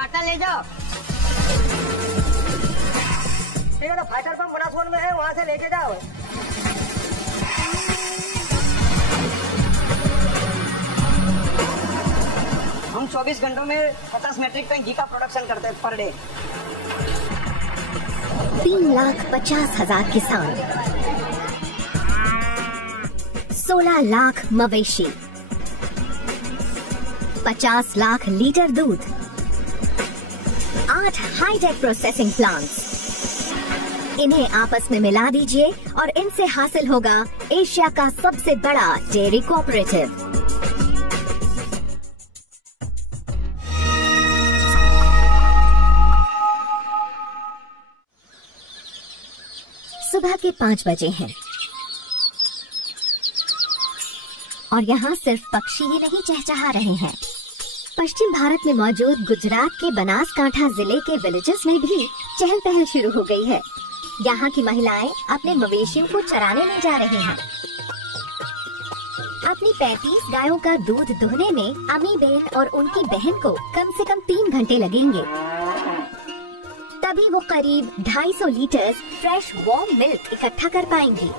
Partner ले जाओ। ठीक है, तो फाइटर पंप बनासवन में है, वहाँ से लेके जाओ। हम 24 घंटों में 50 मीट्रिक टन घी का प्रोडक्शन करते हैं पर डे। 3,50,000 किसान, 16 लाख मवेशी, 50 लाख लीटर दूध, 8 हाईटेक प्रोसेसिंग प्लांट्स। इन्हें आपस में मिला दीजिए और इनसे हासिल होगा एशिया का सबसे बड़ा डेयरी कोऑपरेटिव। सुबह के 5 बजे हैं और यहाँ सिर्फ पक्षी ही नहीं चहचहा रहे हैं। पश्चिम भारत में मौजूद गुजरात के बनासकांठा जिले के विलेजेस में भी चहल पहल शुरू हो गई है। यहाँ की महिलाएं अपने मवेशियों को चराने ले जा रही हैं। अपनी 35 गायों का दूध दुहने में अमी बेन और उनकी बहन को कम से कम 3 घंटे लगेंगे। तभी वो करीब 250 लीटर फ्रेश वार्म मिल्क इकट्ठा कर पाएंगी।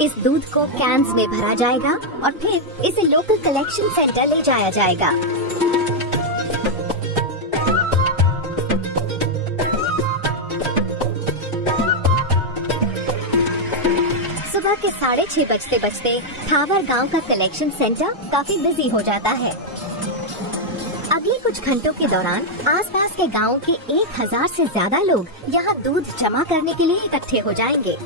इस दूध को कैन्स में भरा जाएगा और फिर इसे लोकल कलेक्शन सेंटर ले जाया जाएगा। सुबह के 6:30 बजते बजते थावर गांव का कलेक्शन सेंटर काफी बिजी हो जाता है। अगले कुछ घंटों के दौरान आसपास के गांव के 1000 से ज्यादा लोग यहाँ दूध जमा करने के लिए इकट्ठे हो जाएंगे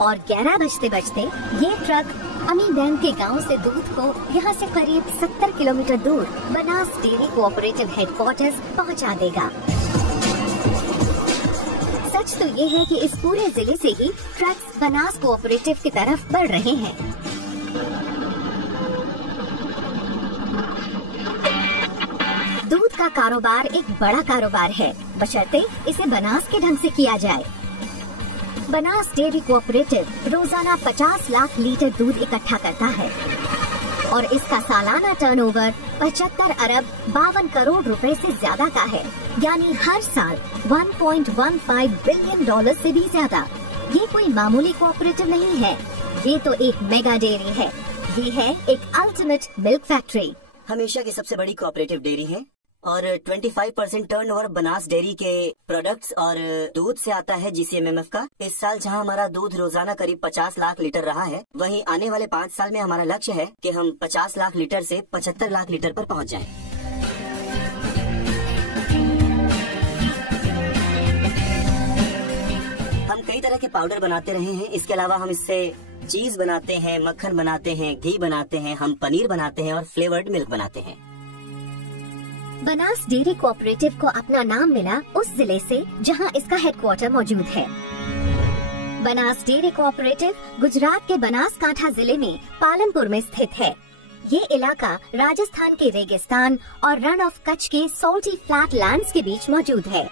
और 11 बजते बजते ये ट्रक अमी बेन के गांव से दूध को यहाँ से करीब 70 किलोमीटर दूर बनास डेयरी कोऑपरेटिव हेडक्वार्टर्स पहुँचा देगा। सच तो ये है कि इस पूरे जिले से ही ट्रक्स बनास कोऑपरेटिव की तरफ बढ़ रहे हैं। दूध का कारोबार एक बड़ा कारोबार है, बशर्ते इसे बनास के ढंग से किया जाए। बनास डेयरी कोऑपरेटिव रोजाना 50 लाख लीटर दूध इकट्ठा करता है और इसका सालाना टर्नओवर 75 अरब 52 करोड़ रुपए से ज्यादा का है, यानी हर साल 1.15 बिलियन डॉलर से भी ज्यादा। ये कोई मामूली कोऑपरेटिव नहीं है, ये तो एक मेगा डेयरी है। ये है एक अल्टीमेट मिल्क फैक्ट्री। हमेशा की सबसे बड़ी कोऑपरेटिव डेयरी है और 25% टर्नओवर बनास डेयरी के प्रोडक्ट्स और दूध से आता है GCMMF का। इस साल जहां हमारा दूध रोजाना करीब 50 लाख लीटर रहा है, वहीं आने वाले 5 साल में हमारा लक्ष्य है कि हम 50 लाख लीटर से 75 लाख लीटर पर पहुंच जाएं। हम कई तरह के पाउडर बनाते रहे हैं। इसके अलावा हम इससे चीज बनाते हैं, मक्खन बनाते हैं, घी बनाते हैं, हम पनीर बनाते हैं और फ्लेवर्ड मिल्क बनाते हैं। बनास डेयरी कोऑपरेटिव को अपना नाम मिला उस जिले से जहां इसका हेडक्वार्टर मौजूद है। बनास डेयरी कोऑपरेटिव गुजरात के बनासकांठा जिले में पालनपुर में स्थित है। ये इलाका राजस्थान के रेगिस्तान और रण ऑफ कच्छ के सॉल्टी फ्लैट लैंड्स के बीच मौजूद है।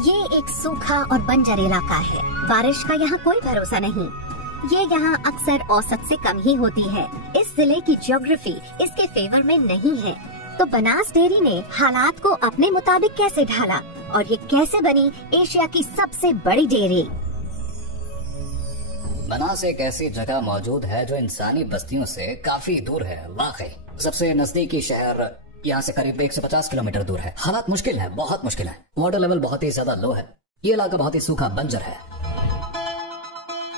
ये एक सूखा और बंजर इलाका है। बारिश का यहाँ कोई भरोसा नहीं। ये यहाँ अक्सर औसत से कम ही होती है। इस जिले की ज्योग्राफी इसके फेवर में नहीं है। तो बनास डेयरी ने हालात को अपने मुताबिक कैसे ढाला और ये कैसे बनी एशिया की सबसे बड़ी डेयरी? बनास एक ऐसी जगह मौजूद है जो इंसानी बस्तियों से काफी दूर है। वाकई सबसे नजदीकी शहर यहाँ से करीब 150 किलोमीटर दूर है। हालात मुश्किल है, बहुत मुश्किल है। वाटर लेवल बहुत ही ज्यादा लो है। ये इलाका बहुत ही सूखा बंजर है।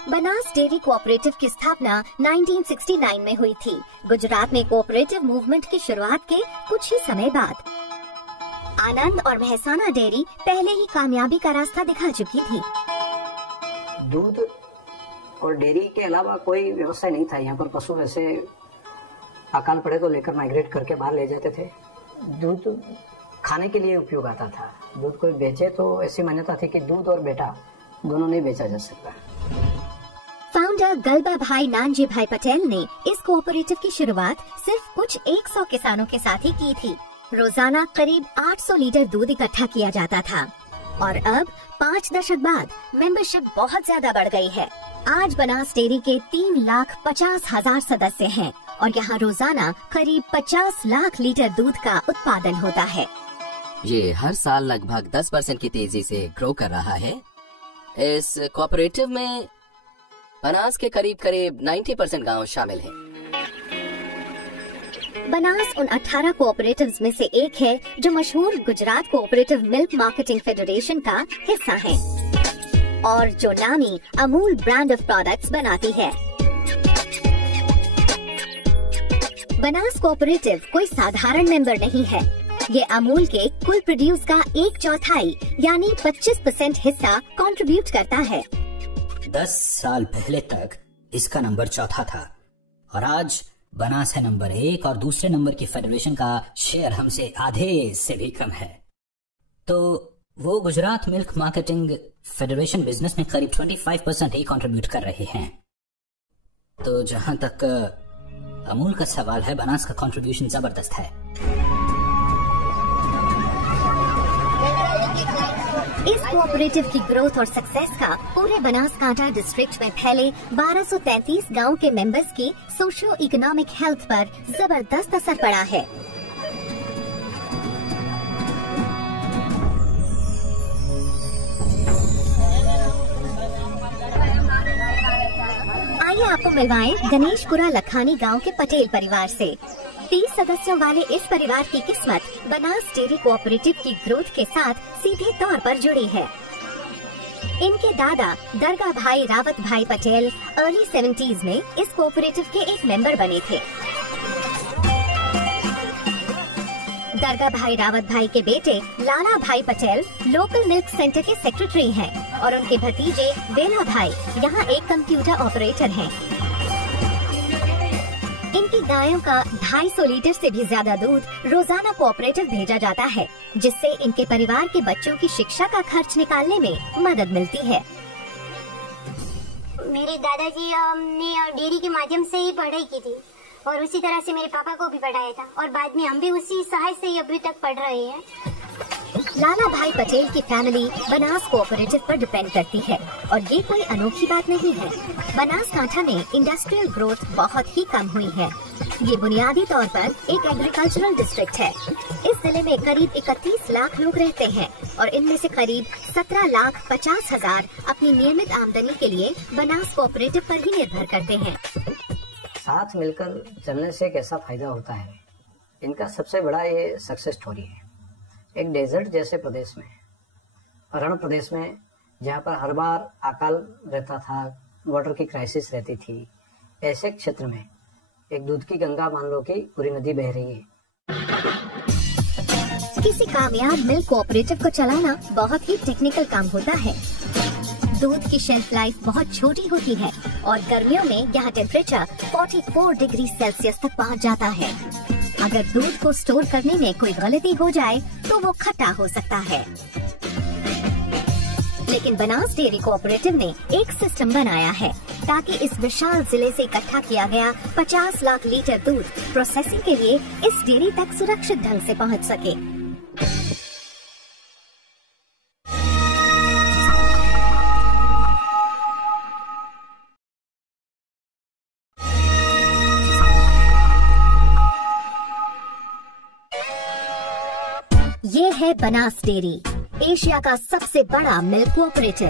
बनास डेयरी कोऑपरेटिव की स्थापना 1969 में हुई थी, गुजरात में कोऑपरेटिव मूवमेंट की शुरुआत के कुछ ही समय बाद। आनंद और महसाना डेयरी पहले ही कामयाबी का रास्ता दिखा चुकी थी। दूध और डेयरी के अलावा कोई व्यवसाय नहीं था यहाँ पर। पशु वैसे अकाल पड़े तो लेकर माइग्रेट करके बाहर ले जाते थे। दूध खाने के लिए उपयोग आता था। दूध कोई बेचे तो ऐसी मान्यता थी कि दूध और बेटा दोनों नहीं बेचा जा सकता। फाउंडर गलबा भाई नानजी भाई पटेल ने इस कोऑपरेटिव की शुरुआत सिर्फ कुछ 100 किसानों के साथ ही की थी। रोजाना करीब 800 लीटर दूध इकट्ठा किया जाता था और अब 5 दशक बाद मेंबरशिप बहुत ज्यादा बढ़ गई है। आज बनास डेयरी के 3,50,000 सदस्य हैं और यहाँ रोजाना करीब 50 लाख लीटर दूध का उत्पादन होता है। ये हर साल लगभग 10% की तेजी से ग्रो कर रहा है। इस कोऑपरेटिव में बनास के करीब 90% गांव शामिल हैं। बनास उन 18 कोऑपरेटिव्स में से एक है जो मशहूर Gujarat cooperative milk marketing federation का हिस्सा है और जो नामी अमूल ब्रांड ऑफ प्रोडक्ट्स बनाती है। बनास कोऑपरेटिव कोई साधारण मेंबर नहीं है। ये अमूल के कुल प्रोड्यूस का 1/4 यानी 25% हिस्सा कंट्रीब्यूट करता है। 10 साल पहले तक इसका नंबर 4था था और आज बनास है नंबर 1 और दूसरे नंबर की फेडरेशन का शेयर हमसे आधे से भी कम है। तो वो Gujarat milk marketing federation business में करीब 25% ही कंट्रीब्यूट कर रहे हैं। तो जहां तक अमूल का सवाल है, बनास का कंट्रीब्यूशन जबरदस्त है। इस कोऑपरेटिव की ग्रोथ और सक्सेस का पूरे बनासकांठा डिस्ट्रिक्ट में फैले 1233 गांव के मेंबर्स की सोशियो इकोनॉमिक हेल्थ पर जबरदस्त असर पड़ा है। आइए आपको मिलवाएं गणेशपुरा लखानी गांव के पटेल परिवार से। 30 सदस्यों वाले इस परिवार की किस्मत बनास डेयरी कोऑपरेटिव की ग्रोथ के साथ सीधे तौर पर जुड़ी है। इनके दादा दरगाह भाई रावत भाई पटेल अर्ली 70s में इस कोऑपरेटिव के एक मेंबर बने थे। दरगाह भाई रावत भाई के बेटे लाला भाई पटेल लोकल मिल्क सेंटर के सेक्रेटरी हैं और उनके भतीजे बेला भाई यहाँ एक कंप्यूटर ऑपरेटर हैं। इनकी गायों का 250 लीटर से भी ज्यादा दूध रोजाना कोऑपरेटिव भेजा जाता है, जिससे इनके परिवार के बच्चों की शिक्षा का खर्च निकालने में मदद मिलती है। मेरे दादाजी ने डेयरी के माध्यम से ही पढ़ाई की थी और उसी तरह से मेरे पापा को भी पढ़ाया था और बाद में हम भी उसी सहाय से ही अभी तक पढ़ रहे हैं। लाला भाई पटेल की फैमिली बनास कोऑपरेटिव पर डिपेंड करती है और ये कोई अनोखी बात नहीं है। बनासकांठा में इंडस्ट्रियल ग्रोथ बहुत ही कम हुई है। ये बुनियादी तौर पर एक एग्रीकल्चरल डिस्ट्रिक्ट है। इस जिले में करीब 31 लाख लोग रहते हैं और इनमें से करीब 17,50,000 अपनी नियमित आमदनी के लिए बनास कोऑपरेटिव पर ही निर्भर करते हैं। साथ मिलकर चलने से कैसा फायदा होता है, इनका सबसे बड़ा ये सक्सेस स्टोरी है। एक डेजर्ट जैसे प्रदेश में, रण प्रदेश में, जहाँ पर हर बार अकाल रहता था, वाटर की क्राइसिस रहती थी, ऐसे क्षेत्र में एक दूध की गंगा मान लो कि पूरी नदी बह रही है। किसी कामयाब मिल्क कोऑपरेटिव को चलाना बहुत ही टेक्निकल काम होता है। दूध की शेल्फ लाइफ बहुत छोटी होती है और गर्मियों में यहाँ टेम्परेचर 44 डिग्री सेल्सियस तक पहुँच जाता है। अगर दूध को स्टोर करने में कोई गलती हो जाए तो वो खट्टा हो सकता है। लेकिन बनास डेयरी कोऑपरेटिव ने एक सिस्टम बनाया है ताकि इस विशाल जिले से इकट्ठा किया गया 50 लाख लीटर दूध प्रोसेसिंग के लिए इस डेयरी तक सुरक्षित ढंग से पहुंच सके। ये है बनास डेयरी, एशिया का सबसे बड़ा मिल्क कोऑपरेटिव।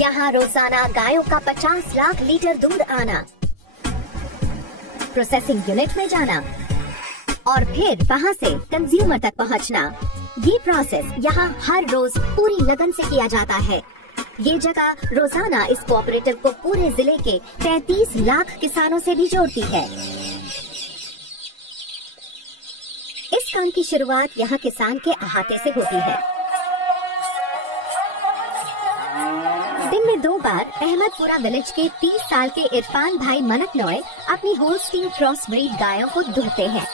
यहाँ रोजाना गायों का 50 लाख लीटर दूध आना, प्रोसेसिंग यूनिट में जाना और फिर वहाँ से कंज्यूमर तक पहुँचना। ये प्रोसेस यहाँ हर रोज पूरी लगन से किया जाता है। ये जगह रोजाना इस कोऑपरेटिव को पूरे जिले के 33 लाख किसानों से भी जोड़ती है। इस काम की शुरुआत यहाँ किसान के अहाते से होती है। दिन में 2 बार अहमदपुरा विलेज के 30 साल के इरफान भाई मनकनॉय अपनी होल्स्टीन क्रॉस ब्रीड गायों को दुहते हैं।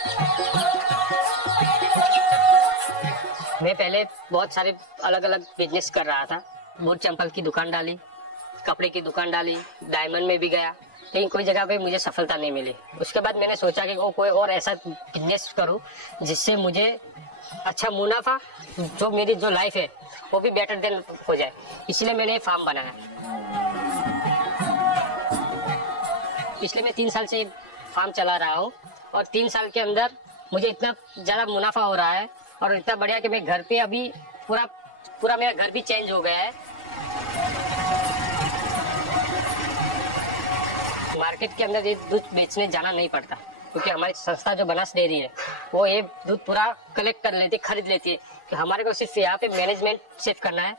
मैं पहले बहुत सारे अलग अलग बिजनेस कर रहा था। बूट चंपल की दुकान डाली, कपड़े की दुकान डाली, डायमंड में भी गया, लेकिन कोई जगह पे मुझे सफलता नहीं मिली। उसके बाद मैंने सोचा कि कोई और ऐसा बिजनेस करूं जिससे मुझे अच्छा मुनाफा, जो मेरी जो लाइफ है वो भी बेटर देन हो जाए। इसलिए मैंने ये फार्म बनाया। पिछले मैं 3 साल से फार्म चला रहा हूँ और 3 साल के अंदर मुझे इतना ज्यादा मुनाफा हो रहा है और इतना बढ़िया कि मैं घर पे अभी पूरा मेरा घर भी चेंज हो गया है। मार्केट के अंदर ये दूध बेचने जाना नहीं पड़ता क्योंकि हमारी संस्था जो बनास डेयरी है वो ये दूध पूरा कलेक्ट कर लेती है, खरीद लेती है। कि हमारे को सिर्फ यहाँ पे मैनेजमेंट सेट करना है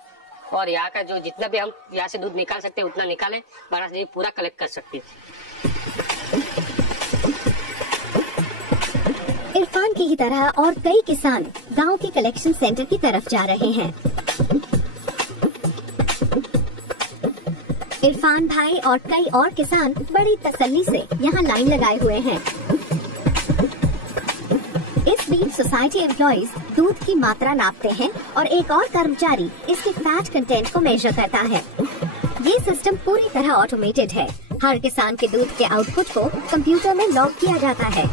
और यहाँ का जो जितना भी हम यहाँ से दूध निकाल सकते हैं उतना निकालें, बनास डेयरी पूरा कलेक्ट कर सकती है। इरफान की ही तरह और कई किसान गांव के कलेक्शन सेंटर की तरफ जा रहे हैं। इरफान भाई और कई और किसान बड़ी तसल्ली से यहाँ लाइन लगाए हुए हैं। इस बीच सोसाइटी एम्प्लॉइज दूध की मात्रा नापते हैं और एक और कर्मचारी इसके फैट कंटेंट को मेजर करता है। ये सिस्टम पूरी तरह ऑटोमेटेड है। हर किसान के दूध के आउटपुट को कंप्यूटर में लॉग किया जाता है।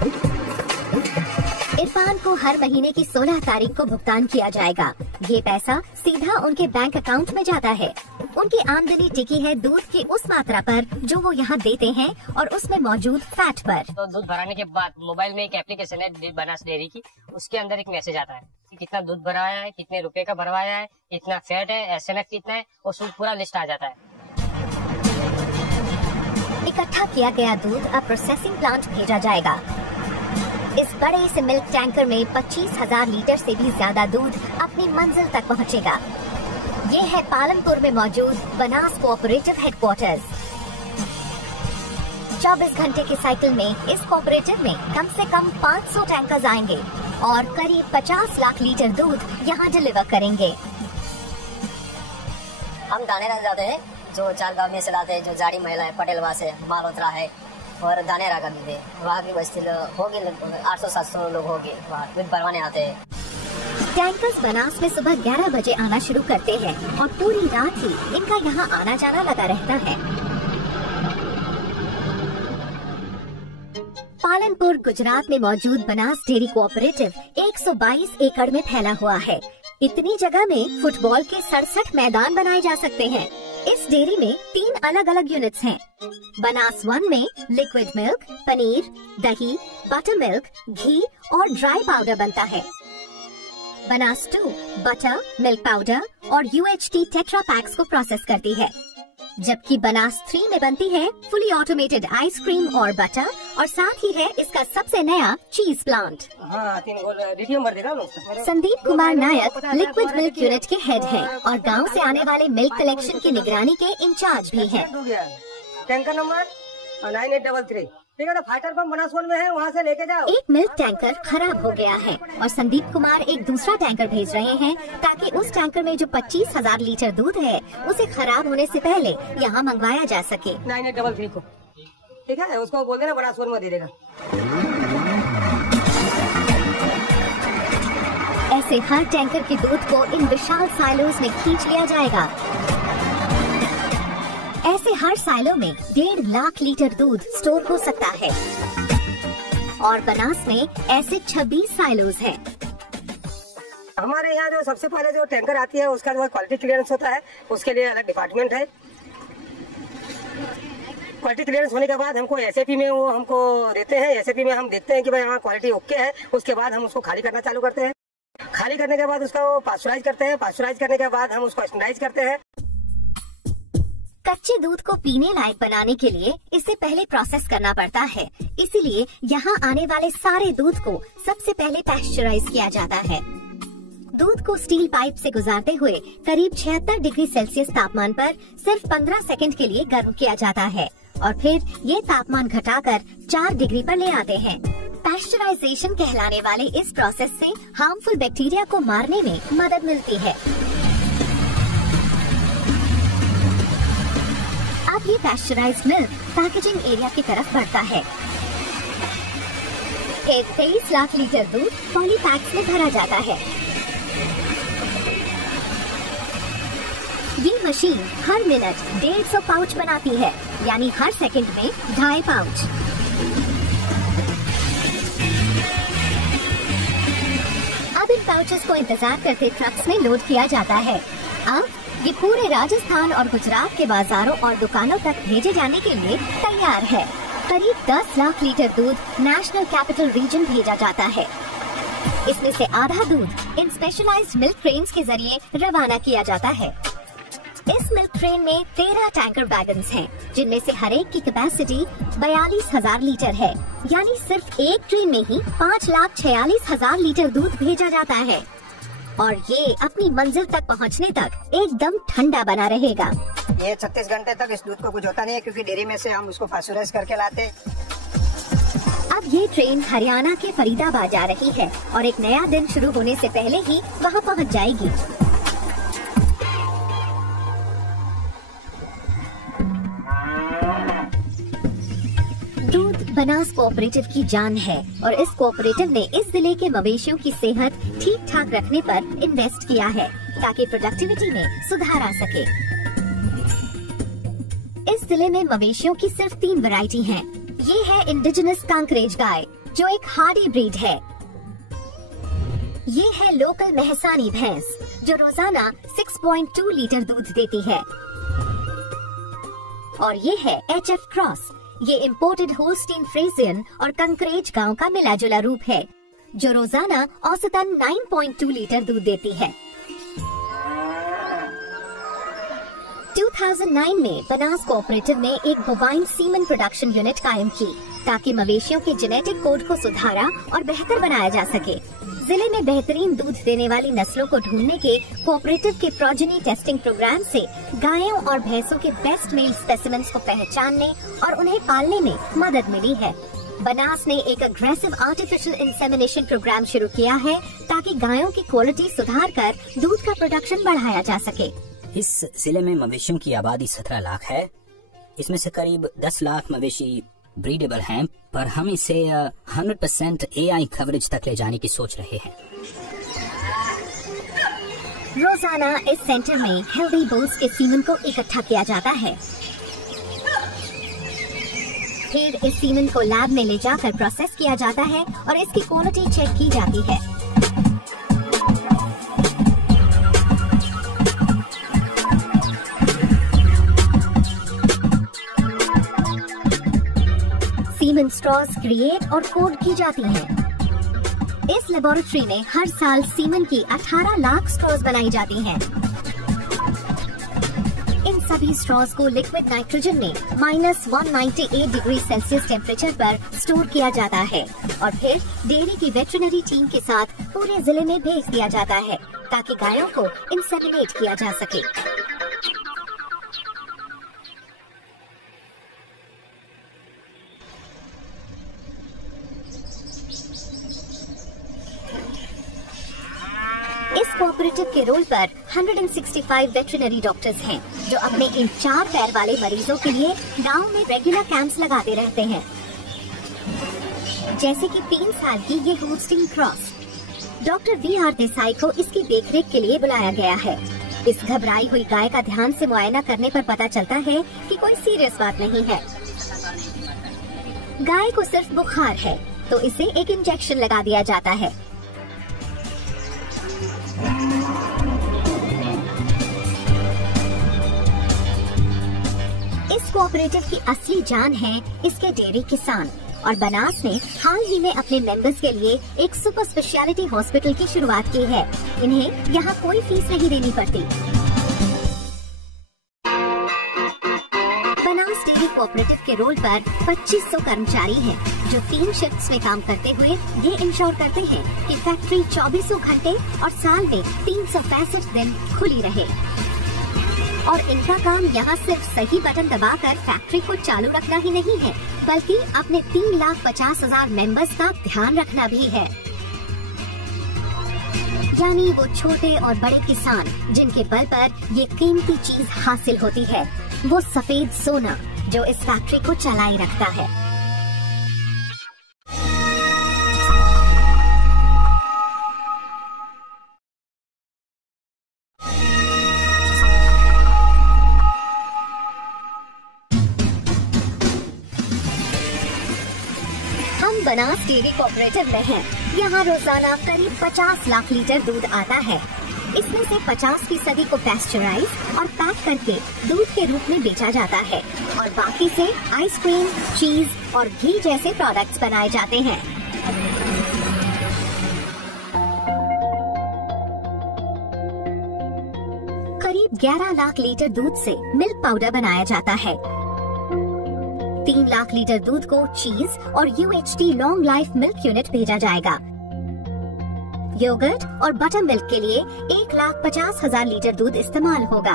इरफान को हर महीने की 16 तारीख को भुगतान किया जाएगा। ये पैसा सीधा उनके बैंक अकाउंट में जाता है। उनकी आमदनी टिकी है दूध की उस मात्रा पर जो वो यहाँ देते हैं और उसमें मौजूद फैट पर। तो दूध भराने के बाद मोबाइल में एक एप्लीकेशन है बनास डेयरी की, उसके अंदर एक मैसेज आता है कि कितना दूध भराया है, कितने रुपए का भरवाया है, कितना फैट है, एसएनएफ कितना है, और पूरा लिस्ट आ जाता है। इकट्ठा किया गया दूध अब प्रोसेसिंग प्लांट भेजा जाएगा। इस बड़े से मिल्क टैंकर में 25,000 लीटर से भी ज्यादा दूध अपनी मंजिल तक पहुंचेगा। ये है पालनपुर में मौजूद बनास कोऑपरेटिव हेडक्वार्टर्स। 24 घंटे के साइकिल में इस कोऑपरेटिव में कम से कम 500 टैंकर्स आएंगे और करीब 50 लाख लीटर दूध यहाँ डिलीवर करेंगे। हम दाने रख जाते हैं जो 4 गाँव में से लाते हैं, जो जाड़ी महिला है, पटेलवा से, मालोत्रा है और दाने रखा भी वहाँ की बस्ती होगी, 800-700 लोग होगी वहाँ दूध भरवाने आते हैं। टैंकर्स बनास में सुबह 11 बजे आना शुरू करते हैं और पूरी रात ही इनका यहाँ आना जाना लगा रहता है। पालनपुर गुजरात में मौजूद बनास डेयरी कोऑपरेटिव 122 एकड़ में फैला हुआ है। इतनी जगह में फुटबॉल के 67 मैदान बनाए जा सकते हैं। इस डेयरी में 3 अलग अलग यूनिट्स हैं। बनास 1 में लिक्विड मिल्क, पनीर, दही, बटर मिल्क, घी और ड्राई पाउडर बनता है। बनास 2 बटर, मिल्क पाउडर और UHT टेट्रा पैक्स को प्रोसेस करती है, जबकि बनास 3 में बनती है फुली ऑटोमेटेड आइसक्रीम और बटर, और साथ ही है इसका सबसे नया चीज plant. Sandeep Kumar Nayak liquid milk unit के हेड हैं और गांव से आने वाले मिल्क कलेक्शन की निगरानी के इंचार्ज भी हैं। टैंकर नंबर 9833 ठीक है, तो फाइटर पंप बनास 1 में है, वहाँ से लेके जाओ। एक मिल्क टैंकर खराब हो गया है और संदीप कुमार एक दूसरा टैंकर भेज रहे हैं ताकि उस टैंकर में जो 25,000 लीटर दूध है उसे खराब होने से पहले यहाँ मंगवाया जा सके। 9833 को ठीक है, उसको बोल देना बनास 1 में दे देगा। ऐसे हर टैंकर के दूध को इन विशाल साइलोज में खींच लिया जाएगा। ऐसे हर साइलो में 1.5 लाख लीटर दूध स्टोर हो सकता है और बनास में ऐसे 26 साइलोज हैं। हमारे यहाँ जो सबसे पहले जो टैंकर आती है उसका जो क्वालिटी क्लियरेंस होता है, उसके लिए अलग डिपार्टमेंट है। क्वालिटी क्लियरेंस होने के बाद हमको SAP में वो हमको देते हैं। SAP में हम देखते हैं कि भाई हाँ क्वालिटी ओके है, उसके बाद हम उसको खाली करना चालू करते हैं। खाली करने के बाद उसका वो पास्चराइज करते हैं। पास्चराइज करने के बाद हम उसको स्टरलाइज करते हैं। कच्चे दूध को पीने लायक बनाने के लिए इसे पहले प्रोसेस करना पड़ता है, इसीलिए यहाँ आने वाले सारे दूध को सबसे पहले पैस्चराइज किया जाता है। दूध को स्टील पाइप से गुजारते हुए करीब 76 डिग्री सेल्सियस तापमान पर सिर्फ 15 सेकंड के लिए गर्म किया जाता है और फिर ये तापमान घटाकर 4 डिग्री पर ले आते हैं। पैस्चराइजेशन कहलाने वाले इस प्रोसेस से हार्मफुल बैक्टीरिया को मारने में मदद मिलती है। अब ये पैस्चराइज्ड मिल्क पैकेजिंग एरिया की तरफ बढ़ता है। फिर 23 लाख लीटर दूध पॉली पैक्स में भरा जाता है। ये मशीन हर मिनट 150 पाउच बनाती है, यानी हर सेकंड में 2.5 पाउच। अब इन पाउचेस को इंतजार करते ट्रक्स में लोड किया जाता है। अब ये पूरे राजस्थान और गुजरात के बाजारों और दुकानों तक भेजे जाने के लिए तैयार है। करीब 10 लाख लीटर दूध नेशनल कैपिटल रीजन भेजा जाता है। इसमें से आधा दूध इन स्पेशलाइज्ड मिल्क ट्रेन्स के जरिए रवाना किया जाता है। इस मिल्क ट्रेन में 13 टैंकर वैगन्स हैं, जिनमें से हर एक की कैपेसिटी 42,000 लीटर है। यानी सिर्फ एक ट्रेन में ही 5,46,000 लीटर दूध भेजा जाता है और ये अपनी मंजिल तक पहुंचने तक एकदम ठंडा बना रहेगा। ये 36 घंटे तक इस दूध को कुछ होता नहीं है, क्योंकि डेयरी में से हम उसको पास्चराइज करके लाते हैं। अब ये ट्रेन हरियाणा के फरीदाबाद जा रही है और एक नया दिन शुरू होने से पहले ही वहाँ पहुँच जाएगी। दूध बनास कोऑपरेटिव की जान है और इस कोऑपरेटिव ने इस जिले के मवेशियों की सेहत ठीक ठाक रखने पर इन्वेस्ट किया है ताकि प्रोडक्टिविटी में सुधार आ सके। इस जिले में मवेशियों की सिर्फ 3 वैरायटी हैं। ये है इंडिजिनस कांकरेज गाय, जो एक हार्डी ब्रीड है। ये है लोकल महसानी भैंस, जो रोजाना 6.2 लीटर दूध देती है। और ये है HF क्रॉस, ये इम्पोर्टेड होल्स्टीन फ्रीजियन और कंकरेज गांव का मिला जुला रूप है, जो रोजाना औसतन 9.2 लीटर दूध देती है। 2009 में बनास कोऑपरेटिव ने एक बोवाइन सीमन प्रोडक्शन यूनिट कायम की ताकि मवेशियों के जेनेटिक कोड को सुधारा और बेहतर बनाया जा सके। जिले में बेहतरीन दूध देने वाली नस्लों को ढूंढने के कोऑपरेटिव के प्रोजेनी टेस्टिंग प्रोग्राम से गायों और भैंसों के बेस्ट मेल स्पेसिमेंट्स को पहचानने और उन्हें पालने में मदद मिली है। बनास ने एक अग्रेसिव आर्टिफिशियल इंसेमिनेशन प्रोग्राम शुरू किया है ताकि गायों की क्वालिटी सुधार कर दूध का प्रोडक्शन बढ़ाया जा सके। इस जिले में मवेशियों की आबादी 17 लाख है। इसमें से करीब 10 लाख मवेशी ब्रीडेबल हैं, पर हम इसे 100% AI कवरेज तक ले जाने की सोच रहे हैं। रोजाना इस सेंटर में हेल्दी बुल्स के सीमन को इकट्ठा किया जाता है। फिर इस सीमन को लैब में ले जाकर प्रोसेस किया जाता है और इसकी क्वालिटी चेक की जाती है। सीमन स्ट्रॉज क्रिएट और कोड की जाती हैं। इस लेबोरेटरी में हर साल सीमन की 18 लाख स्ट्रॉज बनाई जाती हैं। इन सभी स्ट्रॉज को लिक्विड नाइट्रोजन में -198 डिग्री सेल्सियस टेम्परेचर पर स्टोर किया जाता है और फिर डेयरी की वेटरनरी टीम के साथ पूरे जिले में भेज दिया जाता है ताकि गायों को इंसेमिनेट किया जा सके। इस कोऑपरेटिव के रोल पर 165 वेटरनरी डॉक्टर्स हैं, जो अपने इन 4 पैर वाले मरीजों के लिए गांव में रेगुलर कैंप्स लगाते रहते हैं। जैसे कि 3 साल की ये Holstein cross. Doctor VR Desai को इसकी देखरेख के लिए बुलाया गया है। इस घबराई हुई गाय का ध्यान से मुआयना करने पर पता चलता है कि कोई सीरियस बात नहीं है। गाय को सिर्फ बुखार है, तो इसे एक इंजेक्शन लगा दिया जाता है। इस कोऑपरेटिव की असली जान है इसके डेयरी किसान, और बनास ने हाल ही में अपने मेंबर्स के लिए एक सुपर स्पेशलिटी हॉस्पिटल की शुरुआत की है। इन्हें यहाँ कोई फीस नहीं देनी पड़ती। बनास डेयरी कोऑपरेटिव के रोल पर 2500 कर्मचारी हैं, जो 3 शिफ्ट्स में काम करते हुए ये इंश्योर करते हैं कि फैक्ट्री 24 घंटे और साल में 365 दिन खुली रहे। और इनका काम यहाँ सिर्फ सही बटन दबाकर फैक्ट्री को चालू रखना ही नहीं है, बल्कि अपने 3,50,000 मेंबर्स का ध्यान रखना भी है। यानी वो छोटे और बड़े किसान जिनके बल पर ये कीमती चीज हासिल होती है, वो सफेद सोना जो इस फैक्ट्री को चलाए रखता है। बनास डेयरी कोऑपरेटिव में है। यहाँ रोजाना करीब 50 लाख लीटर दूध आता है। इसमें से 50% को पैस्चराइज और पैक करके दूध के रूप में बेचा जाता है और बाकी से आइसक्रीम, चीज और घी जैसे प्रोडक्ट्स बनाए जाते हैं। करीब 11 लाख लीटर दूध से मिल्क पाउडर बनाया जाता है। 3 लाख लीटर दूध को चीज और UHT long life milk unit भेजा जाएगा। योगर्ट और बटर मिल्क के लिए 1,50,000 लीटर दूध इस्तेमाल होगा।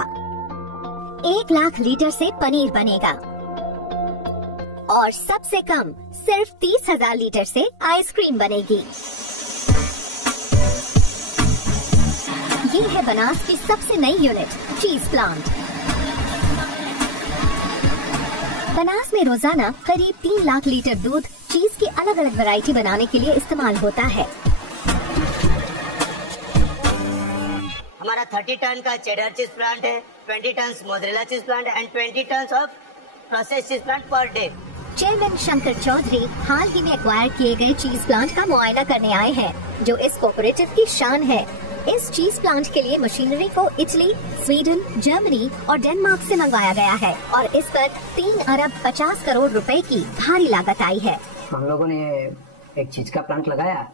1 लाख लीटर से पनीर बनेगा और सबसे कम सिर्फ 30,000 लीटर से आइसक्रीम बनेगी। ये है बनास की सबसे नई यूनिट, चीज प्लांट। बनास में रोजाना करीब 3 लाख लीटर दूध चीज की अलग अलग वैरायटी बनाने के लिए इस्तेमाल होता है। हमारा 30 टन का चेडर चीज प्लांट है, 20 ton mozzarella cheese plant and 20 ton of process cheese plant per day. Chairman Shankar Chaudhary हाल ही में एक्वायर किए गए चीज प्लांट का मुआयना करने आए हैं, जो इस कोऑपरेटिव की शान है। इस चीज प्लांट के लिए मशीनरी को इटली, स्वीडन, जर्मनी और डेनमार्क से मंगवाया गया है और इस पर 3 अरब 50 करोड़ रुपए की भारी लागत आई है। हम लोगों ने एक चीज का प्लांट लगाया।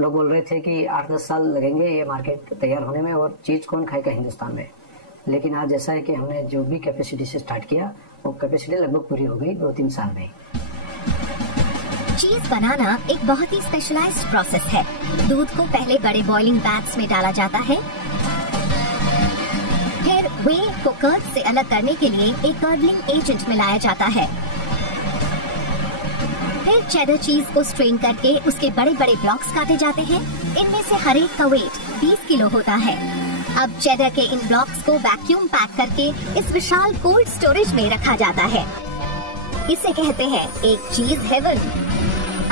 लोग बोल रहे थे कि 8-10 साल लगेंगे ये मार्केट तैयार होने में और चीज कौन खाएगा हिंदुस्तान में। लेकिन आज ऐसा है कि हमने जो भी कैपेसिटी से स्टार्ट किया वो कैपेसिटी लगभग पूरी हो गई 2-3 साल में। चीज बनाना एक बहुत ही स्पेशलाइज्ड प्रोसेस है। दूध को पहले बड़े बॉइलिंग बैग्स में डाला जाता है, फिर वे को कर्ड से अलग करने के लिए एक कर्डलिंग एजेंट मिलाया जाता है। फिर चेडर चीज को स्ट्रेन करके उसके बड़े बड़े ब्लॉक्स काटे जाते हैं। इनमें से हर एक का वेट 20 किलो होता है। अब चेडर के इन ब्लॉक्स को वैक्यूम पैक करके इस विशाल कोल्ड स्टोरेज में रखा जाता है। इसे कहते हैं एक चीज हेवन।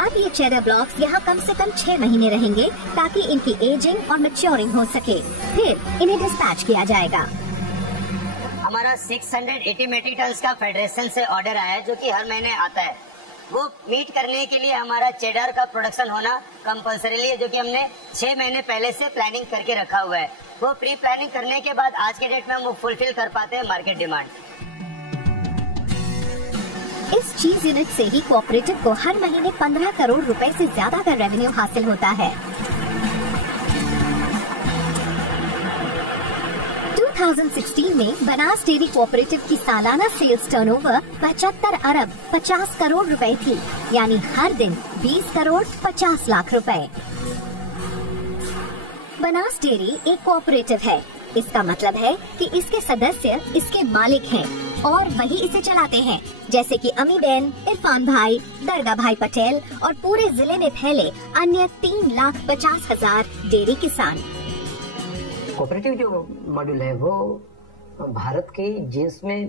अब ये चेडर ब्लॉक्स यहाँ कम से कम 6 महीने रहेंगे ताकि इनकी एजिंग और मैच्योरिंग हो सके। फिर इन्हें डिस्पैच किया जाएगा। हमारा 680 मेट्रिक टन का फेडरेशन से ऑर्डर आया है, जो कि हर महीने आता है। वो मीट करने के लिए हमारा चेडर का प्रोडक्शन होना कंपल्सरी है, जो कि हमने 6 महीने पहले से प्लानिंग करके रखा हुआ है। वो प्री प्लानिंग करने के बाद आज के डेट में हम वो फुलफिल कर पाते हैं मार्केट डिमांड। इस चीज यूनिट से ही कोऑपरेटिव को हर महीने 15 करोड़ रुपए से ज्यादा का रेवेन्यू हासिल होता है। 2016 में बनास डेयरी कोऑपरेटिव की सालाना सेल्स टर्नओवर 75 अरब 50 करोड़ रुपए थी, यानी हर दिन 20 करोड़ 50 लाख रुपए। बनास डेयरी एक कोऑपरेटिव है। इसका मतलब है कि इसके सदस्य इसके मालिक हैं और वही इसे चलाते हैं, जैसे कि अमी बेन, इरफान भाई, दरगाह भाई पटेल और पूरे जिले में फैले अन्य 3,50,000 डेयरी किसान। कोऑपरेटिव जो मॉड्यूल है वो भारत के जीएस में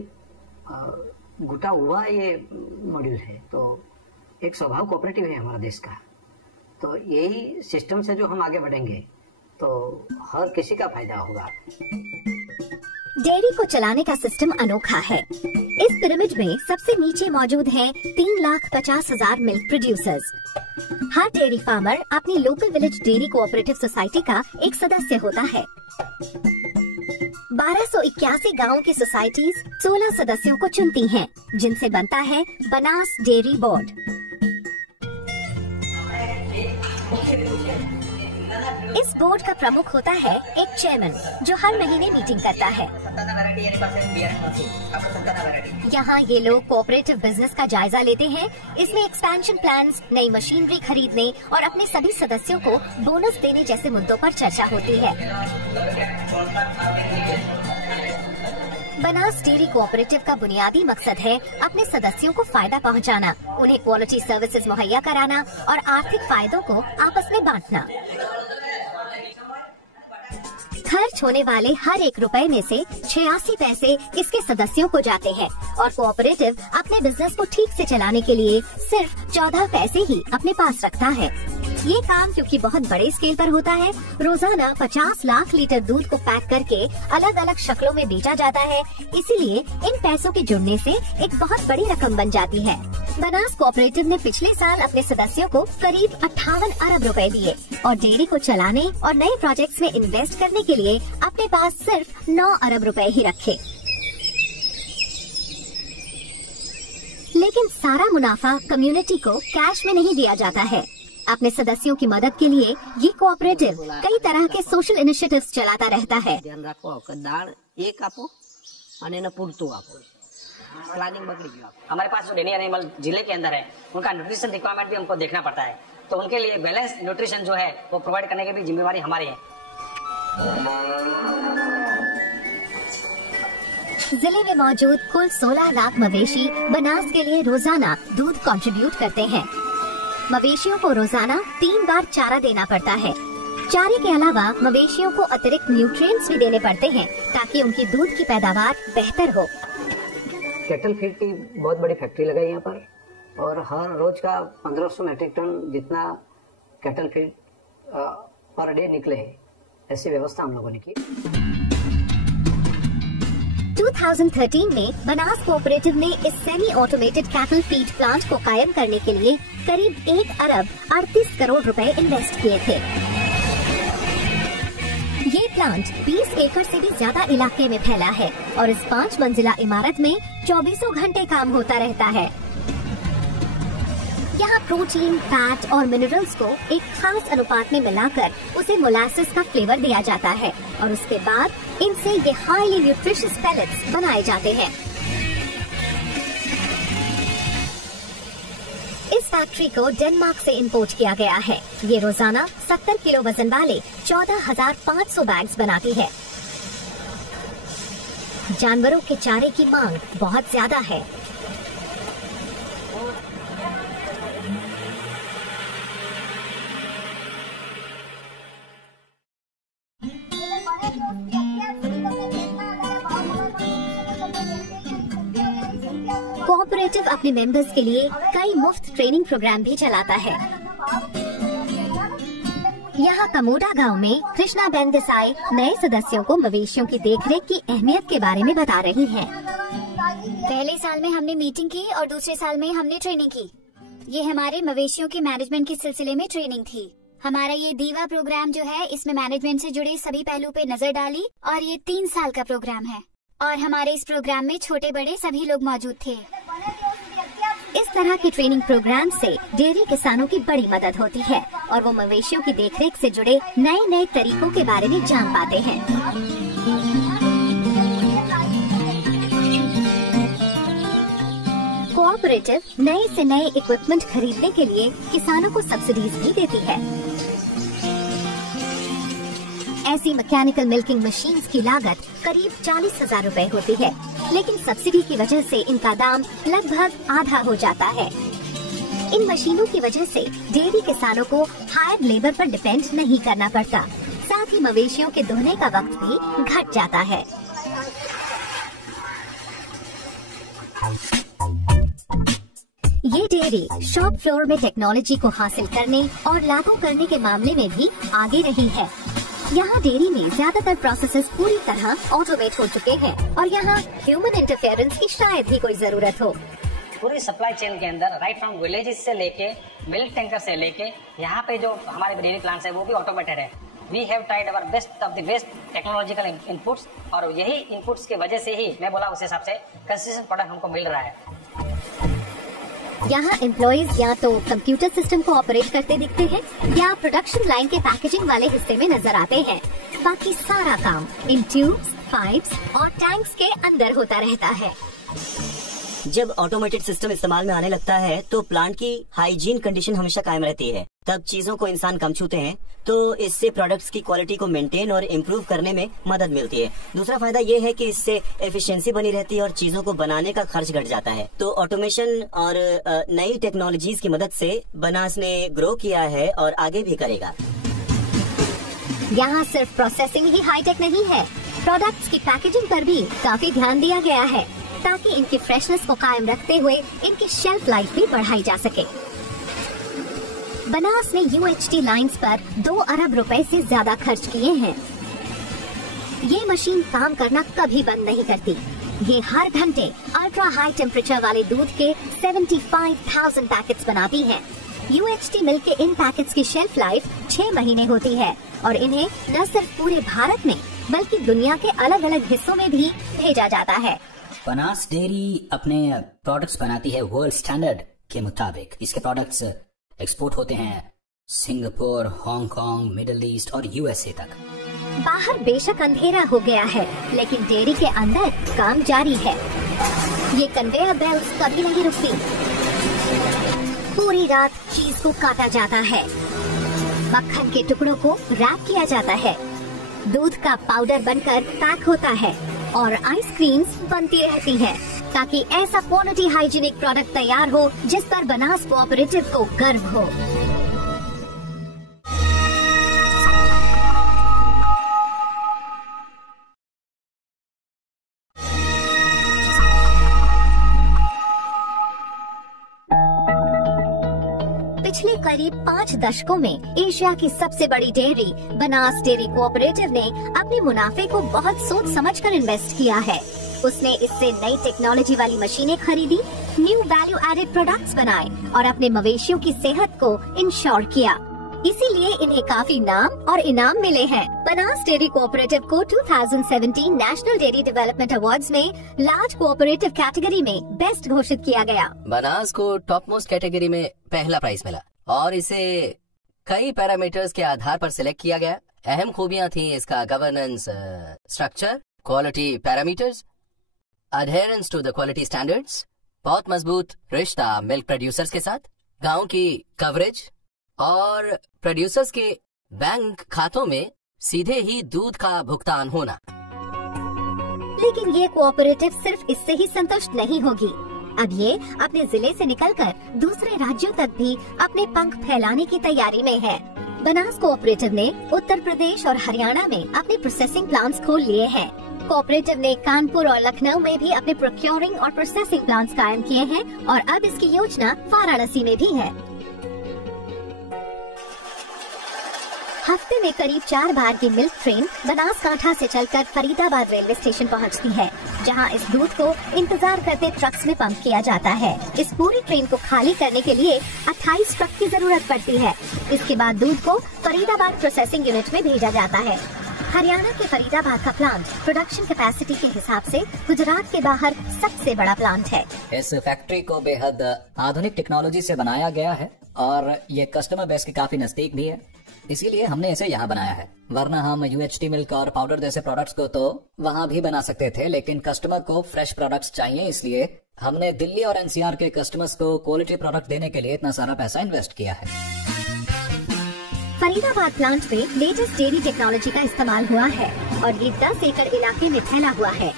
घुटा हुआ ये मॉड्यूल है। तो एक स्वभाव कोऑपरेटिव है हमारा देश का। तो यही सिस्टम से जो हम आगे बढ़ेंगे तो हर किसी का फायदा होगा। डेयरी को चलाने का सिस्टम अनोखा है। इस पिरामिड में सबसे नीचे मौजूद हैं 3,50,000 मिल्क प्रोड्यूसर्स। हर डेयरी फार्मर अपनी local village dairy cooperative society का एक सदस्य होता है। 1281 गाँव की सोसाइटीज 16 सदस्यों को चुनती हैं, जिनसे बनता है बनास डेयरी बोर्ड। इस बोर्ड का प्रमुख होता है एक चेयरमैन, जो हर महीने मीटिंग करता है। यहाँ ये लोग कोऑपरेटिव बिजनेस का जायजा लेते हैं। इसमें एक्सपेंशन प्लान्स, नई मशीनरी खरीदने और अपने सभी सदस्यों को बोनस देने जैसे मुद्दों पर चर्चा होती है। बनास डेयरी कोऑपरेटिव का बुनियादी मकसद है अपने सदस्यों को फायदा पहुंचाना, उन्हें क्वालिटी सर्विसेज मुहैया कराना और आर्थिक फायदों को आपस में बांटना। खर्च होने वाले हर 1 रुपए में से 86 पैसे इसके सदस्यों को जाते हैं और कोऑपरेटिव अपने बिजनेस को ठीक से चलाने के लिए सिर्फ 14 पैसे ही अपने पास रखता है। ये काम क्योंकि बहुत बड़े स्केल पर होता है, रोजाना 50 लाख लीटर दूध को पैक करके अलग अलग शक्लों में बेचा जाता है, इसीलिए इन पैसों के जुड़ने से एक बहुत बड़ी रकम बन जाती है। बनास कोऑपरेटिव ने पिछले साल अपने सदस्यों को करीब 58 अरब रुपए दिए और डेयरी को चलाने और नए प्रोजेक्ट्स में इन्वेस्ट करने के लिए अपने पास सिर्फ 9 अरब रुपए ही रखे। लेकिन सारा मुनाफा कम्युनिटी को कैश में नहीं दिया जाता है। अपने सदस्यों की मदद के लिए ये कोऑपरेटिव कई तरह के सोशल इनिशिएटिव्स चलाता रहता है। ધ્યાન રાખો કે દાળ એક આપો અને એને પૂરતું આપો, પ્લાનિંગ બગડી ગયું। हमारे पास जो डेयरी एनिमल जिले के अंदर है उनका न्यूट्रिशन रिक्वायरमेंट भी हमको देखना पड़ता है, तो उनके लिए बैलेंस न्यूट्रिशन जो है वो प्रोवाइड करने की भी जिम्मेवारी हमारी है। जिले में मौजूद कुल 16 लाख मवेशी बनास के लिए रोजाना दूध कंट्रीब्यूट करते हैं। मवेशियों को रोजाना 3 बार चारा देना पड़ता है। चारे के अलावा मवेशियों को अतिरिक्त न्यूट्रिएंट्स भी देने पड़ते हैं ताकि उनकी दूध की पैदावार बेहतर हो। कैटल फीड की बहुत बड़ी फैक्ट्री लगाई यहाँ पर और हर रोज का 1500 मैट्रिक टन जितना कैटल फीड पर डे निकले, ऐसी व्यवस्था हम लोगों ने की। 2013 में बनास कोऑपरेटिव ने इस semi automated cattle feed plant को कायम करने के लिए करीब 1 अरब 38 करोड़ रुपए इन्वेस्ट किए थे। ये प्लांट 20 एकड़ से भी ज्यादा इलाके में फैला है और इस 5 मंजिला इमारत में 24 घंटे काम होता रहता है। यहाँ प्रोटीन, फैट और मिनरल्स को एक खास अनुपात में मिलाकर उसे मोलासेस का फ्लेवर दिया जाता है और उसके बाद इनसे ये हाईली न्यूट्रिशियस पेलेट्स बनाए जाते हैं। इस फैक्ट्री को डेनमार्क से इंपोर्ट किया गया है। ये रोजाना 70 किलो वजन वाले 14,500 बैग्स बनाती है। जानवरों के चारे की मांग बहुत ज्यादा है। कोऑपरेटिव अपने मेंबर्स के लिए कई मुफ्त ट्रेनिंग प्रोग्राम भी चलाता है। यहाँ कमोडा गांव में कृष्णा बेन देसाई नए सदस्यों को मवेशियों की देखरेख की अहमियत के बारे में बता रही हैं। पहले साल में हमने मीटिंग की और दूसरे साल में हमने ट्रेनिंग की। ये हमारे मवेशियों के मैनेजमेंट के सिलसिले में ट्रेनिंग थी। हमारा ये दीवा प्रोग्राम जो है इसमें मैनेजमेंट से जुड़े सभी पहलू पे नजर डाली और ये 3 साल का प्रोग्राम है और हमारे इस प्रोग्राम में छोटे बड़े सभी लोग मौजूद थे। इस तरह के ट्रेनिंग प्रोग्राम से डेयरी किसानों की बड़ी मदद होती है और वो मवेशियों की देखरेख से जुड़े नए नए तरीकों के बारे में जान पाते हैं। कोऑपरेटिव नए से नए इक्विपमेंट खरीदने के लिए किसानों को सब्सिडीज भी देती है। ऐसी मैकेनिकल मिल्किंग मशीन्स की लागत करीब 40,000 रुपए होती है, लेकिन सब्सिडी की वजह से इनका दाम लगभग आधा हो जाता है। इन मशीनों की वजह से डेयरी किसानों को हायर लेबर पर डिपेंड नहीं करना पड़ता, साथ ही मवेशियों के धोने का वक्त भी घट जाता है। ये डेयरी शॉप फ्लोर में टेक्नोलॉजी को हासिल करने और लागू करने के मामले में भी आगे रही है। यहाँ डेयरी में ज्यादातर प्रोसेसेस पूरी तरह ऑटोमेट हो चुके हैं और यहाँ ह्यूमन इंटरफेरेंस की शायद ही कोई जरूरत हो। पूरी सप्लाई चेन के अंदर राइट फ्रॉम विलेजेस से लेके मिल्क टैंकर से लेके यहाँ पे जो हमारे डेयरी प्लांट्स है वो भी ऑटोमेटेड है। We have tried our best of the best technological inputs और यही इनपुट्स की वजह से ही मैं बोला उस हिसाब से कंसिस्टेंट प्रोडक्ट हमको मिल रहा है। यहाँ एम्प्लॉइज या तो कंप्यूटर सिस्टम को ऑपरेट करते दिखते हैं या प्रोडक्शन लाइन के पैकेजिंग वाले हिस्से में नजर आते हैं। बाकी सारा काम इन ट्यूब्स, पाइप्स और टैंक्स के अंदर होता रहता है। जब ऑटोमेटेड सिस्टम इस्तेमाल में आने लगता है तो प्लांट की हाइजीन कंडीशन हमेशा कायम रहती है। तब चीजों को इंसान कम छूते हैं तो इससे प्रोडक्ट्स की क्वालिटी को मेंटेन और इम्प्रूव करने में मदद मिलती है। दूसरा फायदा ये है कि इससे एफिशिएंसी बनी रहती है और चीजों को बनाने का खर्च घट जाता है। तो ऑटोमेशन और नई टेक्नोलॉजीज की मदद से बनास ने ग्रो किया है और आगे भी करेगा। यहाँ सिर्फ प्रोसेसिंग ही हाईटेक नहीं है, प्रोडक्ट्स की पैकेजिंग पर भी काफी ध्यान दिया गया है ताकि इनकी फ्रेशनेस को कायम रखते हुए इनकी शेल्फ लाइफ भी बढ़ाई जा सके। बनास ने UHT लाइंस पर 2 अरब रुपए से ज्यादा खर्च किए हैं। ये मशीन काम करना कभी बंद नहीं करती। ये हर घंटे अल्ट्रा हाई टेम्परेचर वाले दूध के 75,000 पैकेट्स बनाती है। UHT मिल्क के इन पैकेट्स की शेल्फ लाइफ 6 महीने होती है और इन्हें न सिर्फ पूरे भारत में बल्कि दुनिया के अलग अलग हिस्सों में भी भेजा जाता है। बनास डेयरी अपने प्रोडक्ट्स बनाती है वर्ल्ड स्टैंडर्ड के मुताबिक। इसके प्रोडक्ट्स एक्सपोर्ट होते हैं सिंगापुर, हांगकांग, मिडिल ईस्ट और USA तक। बाहर बेशक अंधेरा हो गया है, लेकिन डेयरी के अंदर काम जारी है। ये कन्वेयर बेल्ट्स कभी नहीं रुकती। पूरी रात चीज को काटा जाता है, मक्खन के टुकड़ों को रैप किया जाता है, दूध का पाउडर बनकर पैक होता है और आइसक्रीम्स बनती रहती हैं, ताकि ऐसा क्वालिटी हाइजीनिक प्रोडक्ट तैयार हो जिस पर बनास कोऑपरेटिव को गर्व हो। पिछले करीब 5 दशकों में एशिया की सबसे बड़ी डेयरी बनास डेयरी कोऑपरेटिव ने अपने मुनाफे को बहुत सोच समझकर इन्वेस्ट किया है। उसने इससे नई टेक्नोलॉजी वाली मशीनें खरीदी, न्यू वैल्यू एडेड प्रोडक्ट्स बनाए और अपने मवेशियों की सेहत को इंश्योर किया। इसीलिए इन्हें काफी नाम और इनाम मिले हैं। बनास डेयरी कोऑपरेटिव को 2017 नेशनल डेयरी डेवलपमेंट अवार्ड्स में लार्ज कोऑपरेटिव कैटेगरी में बेस्ट घोषित किया गया। बनास को टॉप मोस्ट कैटेगरी में पहला प्राइज मिला और इसे कई पैरामीटर्स के आधार पर सिलेक्ट किया गया। अहम खूबियां थी इसका governance structure, quality parameters, adherence to the quality standards, बहुत मजबूत रिश्ता मिल्क प्रोड्यूसर्स के साथ, गांव की कवरेज और प्रोड्यूसर्स के बैंक खातों में सीधे ही दूध का भुगतान होना। लेकिन ये कोऑपरेटिव सिर्फ इससे ही संतुष्ट नहीं होगी। अब ये अपने जिले से निकलकर दूसरे राज्यों तक भी अपने पंख फैलाने की तैयारी में है। बनास कोऑपरेटिव ने उत्तर प्रदेश और हरियाणा में अपने प्रोसेसिंग प्लांट्स खोल लिए हैं। कोऑपरेटिव ने कानपुर और लखनऊ में भी अपने प्रोक्योरिंग और प्रोसेसिंग प्लांट्स कायम किए हैं और अब इसकी योजना वाराणसी में भी है। हफ्ते में करीब 4 बार की मिल्क ट्रेन बनासकांठा से चलकर फरीदाबाद रेलवे स्टेशन पहुंचती है, जहां इस दूध को इंतजार करते ट्रक्स में पंप किया जाता है। इस पूरी ट्रेन को खाली करने के लिए 28 ट्रक की जरूरत पड़ती है। इसके बाद दूध को फरीदाबाद प्रोसेसिंग यूनिट में भेजा जाता है। हरियाणा के फरीदाबाद का प्लांट प्रोडक्शन कैपेसिटी के हिसाब से गुजरात के बाहर सबसे बड़ा प्लांट है। इस फैक्ट्री को बेहद आधुनिक टेक्नोलॉजी से बनाया गया है और ये कस्टमर बेस के काफी नजदीक भी है, इसीलिए हमने इसे यहाँ बनाया है। वरना हम UHT मिल्क और पाउडर जैसे प्रोडक्ट्स को तो वहाँ भी बना सकते थे, लेकिन कस्टमर को फ्रेश प्रोडक्ट्स चाहिए, इसलिए हमने दिल्ली और NCR के कस्टमर्स को क्वालिटी प्रोडक्ट देने के लिए इतना सारा पैसा इन्वेस्ट किया है। फरीदाबाद प्लांट में लेटेस्ट डेयरी टेक्नोलॉजी का इस्तेमाल हुआ है और ये 10 एकड़ इलाके में फैला हुआ है।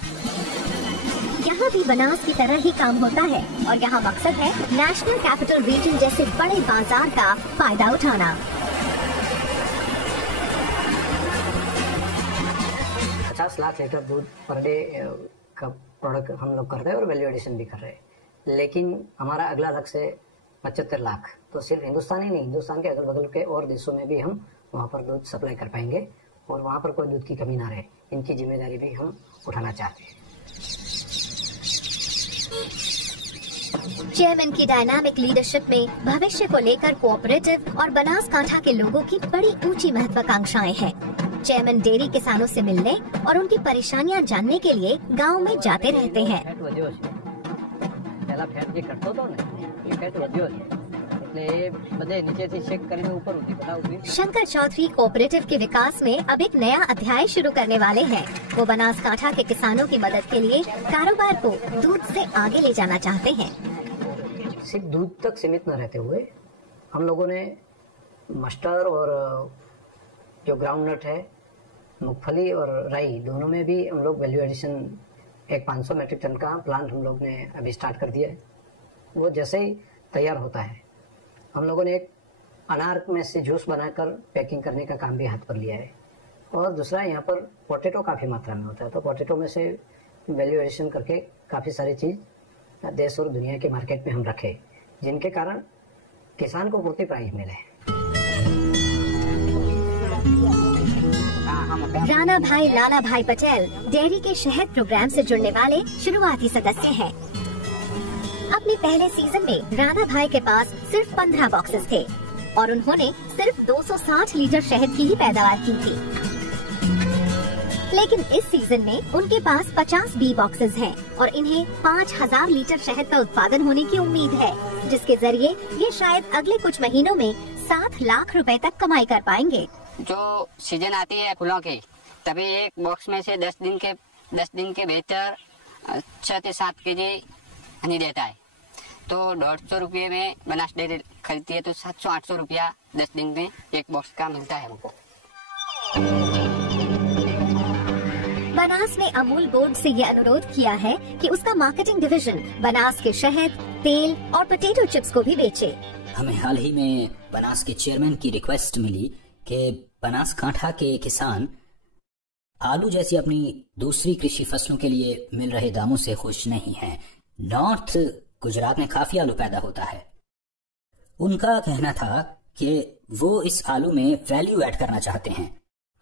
यहाँ भी बनास की तरह ही काम होता है और यहाँ मकसद है नेशनल कैपिटल रीजन जैसे बड़े बाजार का फायदा उठाना। 50 लाख लीटर दूध पर डे का प्रोडक्ट हम लोग कर रहे हैं और वैल्यू एडिशन भी कर रहे हैं। लेकिन हमारा अगला लक्ष्य है 75 लाख। तो सिर्फ हिंदुस्तान ही नहीं, हिंदुस्तान के अगल बगल के और देशों में भी हम वहाँ पर दूध सप्लाई कर पाएंगे और वहाँ पर कोई दूध की कमी ना रहे। इनकी जिम्मेदारी भी हम उठाना चाहते हैं। चेयरमैन की डायनामिक लीडरशिप में भविष्य को लेकर कोऑपरेटिव और बनासकांठा के लोगों की बड़ी ऊंची महत्वाकांक्षाएं हैं। चेयरमैन डेयरी किसानों से मिलने और उनकी परेशानियां जानने के लिए गांव में जाते रहते हैं। शंकर चौधरी कोऑपरेटिव के विकास में अब एक नया अध्याय शुरू करने वाले हैं। वो बनासकांठा के किसानों की मदद के लिए कारोबार को दूध से आगे ले जाना चाहते हैं। सिर्फ दूध तक सीमित न रहते हुए हम लोगों ने मस्टर्ड और जो ग्राउंड नट है, मूंगफली और राई, दोनों में भी हम लोग वैल्यू एडिशन एक 500 मेट्रिक टन का प्लांट हम लोग ने अभी स्टार्ट कर दिया है। वो जैसे ही तैयार होता है हम लोगों ने एक अनार में से जूस बनाकर पैकिंग करने का काम भी हाथ पर लिया है। और दूसरा यहाँ पर पोटैटो काफ़ी मात्रा में होता है, तो पोटैटो में से वैल्यू एडिशन करके काफ़ी सारी चीज़ देश और दुनिया के मार्केट में हम रखे, जिनके कारण किसान को पूर्ति प्राइस मिले। राणा भाई लाला भाई पटेल डेयरी के शहद प्रोग्राम से जुड़ने वाले शुरुआती सदस्य हैं। अपने पहले सीजन में राणा भाई के पास सिर्फ 15 बॉक्सेस थे और उन्होंने सिर्फ 260 लीटर शहद की ही पैदावार की थी। लेकिन इस सीजन में उनके पास 50 बी बॉक्सेस हैं और इन्हें 5000 लीटर शहद का उत्पादन होने की उम्मीद है, जिसके जरिए ये शायद अगले कुछ महीनों में 7 लाख रुपए तक कमाई कर पाएंगे। जो सीजन आती है फूलों की, तभी एक बॉक्स में से 10 दिन के भीतर 6 से 7 केजी हनी देता है। तो 150 रुपये में बनास डेयरी खरीदती है तो 700-800 रुपया 10 दिन में एक बॉक्स का मिलता है हमको। बनास ने अमूल बोर्ड से ये अनुरोध किया है कि उसका मार्केटिंग डिवीजन बनास के शहद, तेल और पोटैटो चिप्स को भी बेचे। हमें हाल ही में बनास के चेयरमैन की रिक्वेस्ट मिली कि बनासकांठा के किसान आलू जैसी अपनी दूसरी कृषि फसलों के लिए मिल रहे दामों से खुश नहीं हैं। नॉर्थ गुजरात में काफी आलू पैदा होता है। उनका कहना था कि वो इस आलू में वैल्यू ऐड करना चाहते हैं।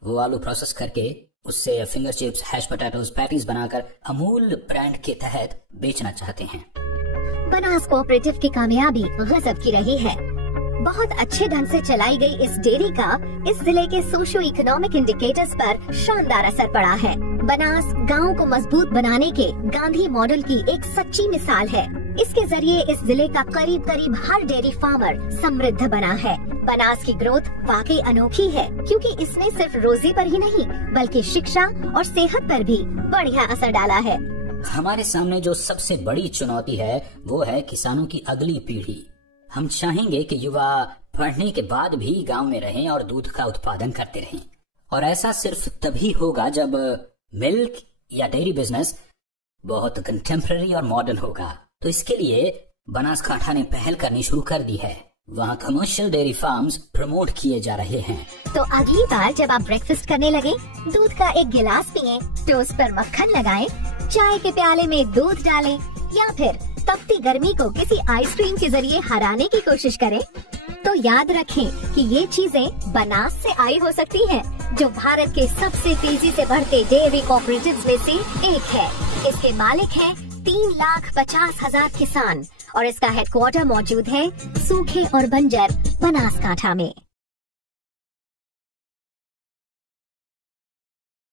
वो आलू प्रोसेस करके उससे finger chips, hash potatoes, patties बनाकर अमूल ब्रांड के तहत बेचना चाहते हैं। बनास कोऑपरेटिव की कामयाबी गजब की रही है। बहुत अच्छे ढंग से चलाई गई इस डेयरी का इस जिले के सोशियो इकोनॉमिक इंडिकेटर्स पर शानदार असर पड़ा है। बनास गांव को मजबूत बनाने के गांधी मॉडल की एक सच्ची मिसाल है। इसके जरिए इस जिले का करीब हर डेयरी फार्मर समृद्ध बना है। बनास की ग्रोथ वाकई अनोखी है, क्योंकि इसने सिर्फ रोजी पर ही नहीं बल्कि शिक्षा और सेहत पर भी बढ़िया असर डाला है। हमारे सामने जो सबसे बड़ी चुनौती है वो है किसानों की अगली पीढ़ी। हम चाहेंगे कि युवा पढ़ने के बाद भी गांव में रहें और दूध का उत्पादन करते रहें, और ऐसा सिर्फ तभी होगा जब मिल्क या डेयरी बिजनेस बहुत कंटेम्पररी और मॉडर्न होगा। तो इसके लिए बनासकांठा ने पहल करनी शुरू कर दी है। वहाँ कमर्शियल डेयरी फार्म्स प्रमोट किए जा रहे हैं। तो अगली बार जब आप ब्रेकफास्ट करने लगे, दूध का एक गिलास पिएं, टोस्ट पर मक्खन लगाएं, चाय के प्याले में दूध डालें या फिर तपती गर्मी को किसी आइसक्रीम के जरिए हराने की कोशिश करें, तो याद रखें कि ये चीजें बनास से आई हो सकती हैं, जो भारत के सबसे तेजी से बढ़ते डेयरी कोऑपरेटिव्स में से एक है। इसके मालिक हैं 3,50,000 किसान और इसका हेडक्वार्टर मौजूद है सूखे और बंजर बनासकांठा में।